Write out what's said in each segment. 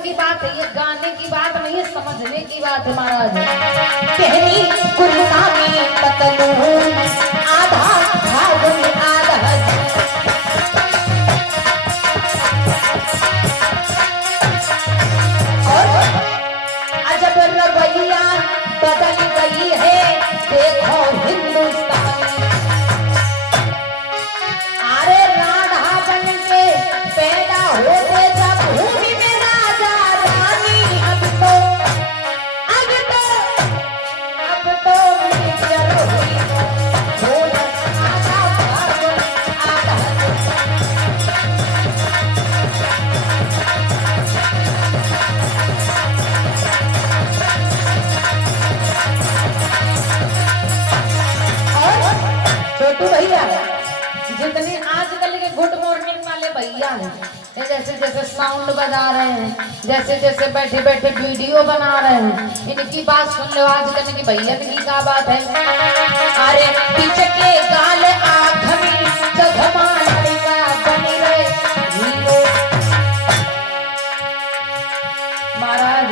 की बात है, ये गाने की बात नहीं है, समझने की बात है महाराज। पहली कुर्ता में पतलून आधा फागुन आधा अजब रवैया बदल गई है देखो हिंदुस्तान। अरे राधा बन के पैदा होते जब भूमि में राजा रानी, अब तो मिक्सचर हुई ढोलक आधा फागुन आधा छोटू भैया। जितने आजकल के गुड मॉर्निंग वाले भैया हैं, जैसे जैसे साउंड बजा रहे हैं, जैसे जैसे बैठे बैठे वीडियो बना रहे हैं, इनकी बात सुन लो आजकल की भैया की क्या बात है। अरे पीछे के गाल आँख में जगमा लड़का बनी रहे हीरो महाराज।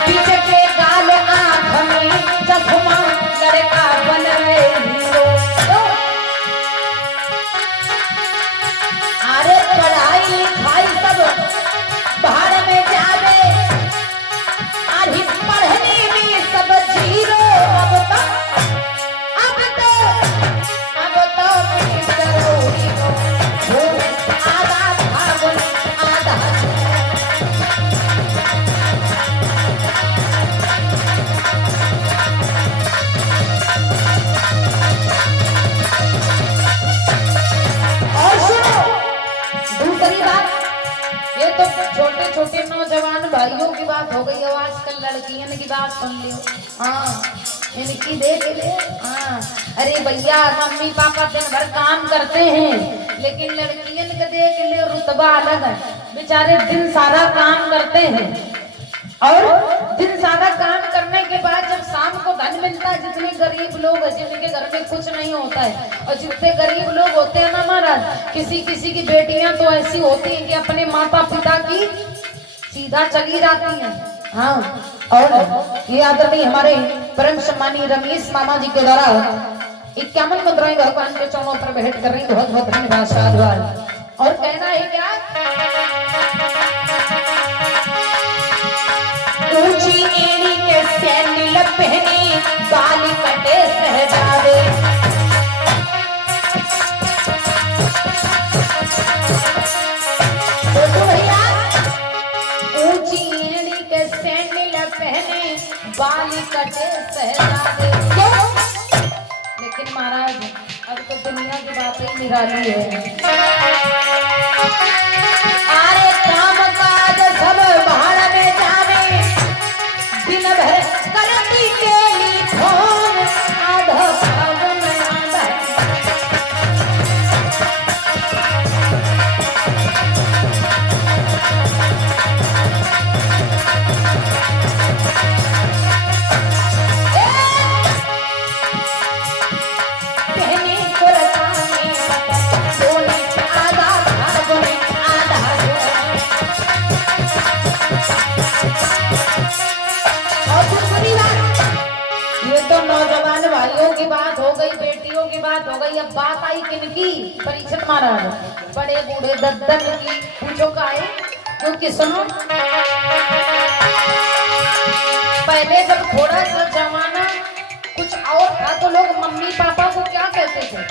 पीछे के गाल आँख में जगमा लड़का बन रहे हीरो। अरे पढ़ाई लिखाई सब बाहर में जावे, अरे पढ़ने में सब जीरो। अब तो आधा फागुन आधा छोटे छोटे नौजवान भाइयों की बात हो गई। आजकल लड़कियों की बात सुन लियो। हाँ इनकी देख ले। हाँ अरे भैया मम्मी पापा दिन भर काम करते हैं, लेकिन लड़कियों के देख ले रुतबा अलग है। बेचारे दिन सारा काम करते हैं और दिन सारा काम करने के बाद जब शाम को धन मिलता है, जितने गरीब लोग हैं जिनके घर में कुछ नहीं होता है, और जितने गरीब लोग होते हैं ना महाराज, किसी किसी की बेटियां तो ऐसी होती हैं कि अपने माता पिता की सीधा चली जाती हैं। हाँ और ये आदरणीय हमारे परम सम्मानी रमेश मामा जी के द्वारा 51 मुद्राएं भगवान के चरणों पर भेंट कर रही। बहुत बहुत धन्यवाद साधुवाद। और कहना है क्या, ऊंची एड़ी के सैंडल पहनी बाल कटे सहजावे। तो भैया ऊंची एड़ी के सैंडल पहने बाल कटे सहजावे। लेकिन महाराज अब तो दुनिया की बातें निराली है। अरे काम काज सब बाहर में जावे, दिन भर करती टेलीफोन आधा फागुन आधा पहने कुर्ता में पतलून आधा फागुन आधा ये तो नौजवान भाइयों की बात हो गई, बेटियों की बात हो गई। अब बात आई किनकी, परीक्षित महाराज बड़े बूढ़े दद्दन की। पूछो का है क्योंकि सुनो, पहले जब थोड़ा सा जमाना कुछ और था तो लोग मम्मी पापा को क्या कहते थे,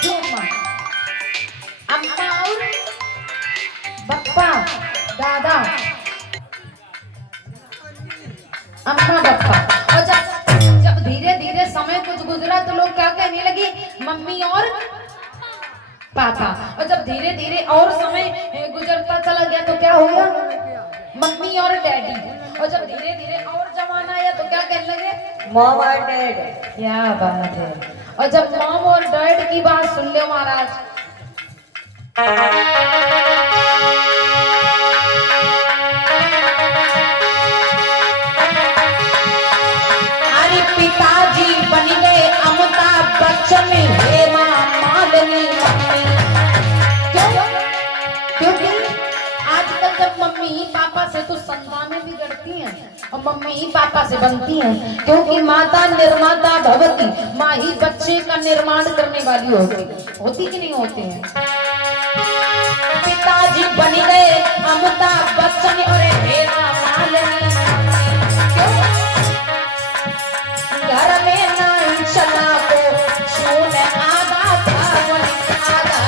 क्यों माँ, अम्मा और बप्पा, दादा, अम्मा बप्पा। और जब धीरे धीरे समय कुछ गुजरा तो लोग क्या कहने लगे, मम्मी और पापा। और जब धीरे धीरे और समय गुजरता चला गया तो क्या हो गया, मम्मी और डैडी। और जब धीरे धीरे और जमाना आया तो क्या कहने लगे, मॉम और डैड। क्या बात है। और जब मॉम और डैड की बात सुन लो महाराज, अरे पिताजी बन गए अमिताभ बच्चन, हेमा मालिनी मम्मी। क्यों? क्योंकि मम्मी पापा से बनती हैं, क्योंकि माता निर्माता भवती, माँ ही बच्चे का निर्माण करने वाली होती कि नहीं होते हैं। पिताजी बन गए अमिताभ बच्चन और हेमा मालिनी, घर में नहीं चला को सुन आधा था आधा।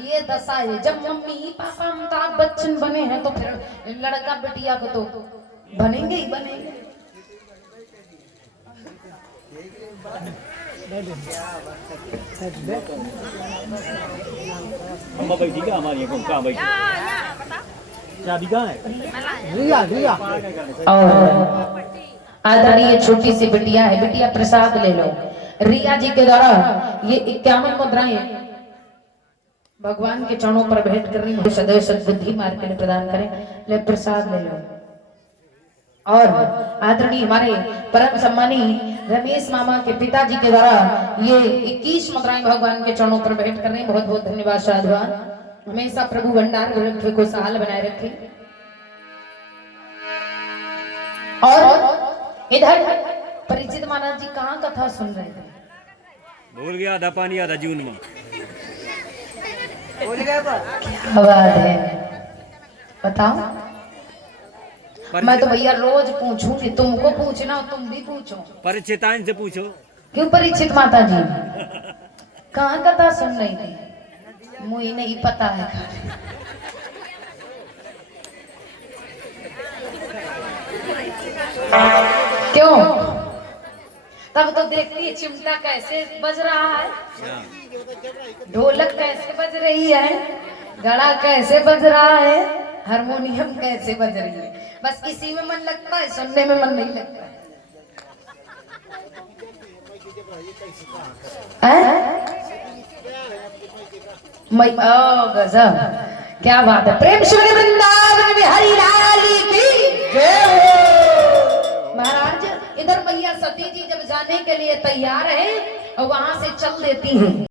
ये दशा है, जब मम्मी पापा अमिताभ बच्चन बने हैं तो फिर लड़का बिटिया को तो बनेंगे ही बनेंगे। अम्मा बैठी क्या हमारी कहाँ बैठी? चाबी कहाँ है? रिया। और आदरणीय छोटी सी बिटिया है, बिटिया प्रसाद ले लो। रिया जी के द्वारा ये 51 मुद्राएं भगवान के चरणों पर भेंट कर रही हूँ। सदैव सद्बुद्धि मार्ग के प्रदान करें। ले प्रसाद ले लो। और आदरणीय हमारे परम सम्मानी रमेश मामा के पिताजी के द्वारा ये 21 मुद्राएं भगवान के चरणों पर भेंट कर रहे हैं। बहुत बहुत धन्यवाद साधुवान। हमेशा प्रभु भंडार रखे, को सहाल बनाए रखे। और इधर परिचित महाराज जी कहाँ कथा सुन रहे थे? भूल गया, आधा पानी आधा जून में। क्या बात है, बताओ। मैं तो भैया रोज पूछूंगी, तुमको पूछना हो तुम भी पूछो। परिचितान से पूछो। क्यों परीक्षित माता जी कहाँ कथा सुन रही थी? मुझे नहीं पता है। क्यों? तब तो देखती है चिमटा कैसे बज रहा है, ढोलक कैसे बज रही है, घड़ा कैसे बज रहा है, हारमोनियम कैसे बज रही है। बस इसी में मन लगता है, सुनने में मन नहीं लगता है। गजब, क्या बात है। प्रेम शिव वृंदावन बिहारी लाल की जय हो। महाराज इधर मैया सती जी जब जाने के लिए तैयार है और वहां से चल देती हैं।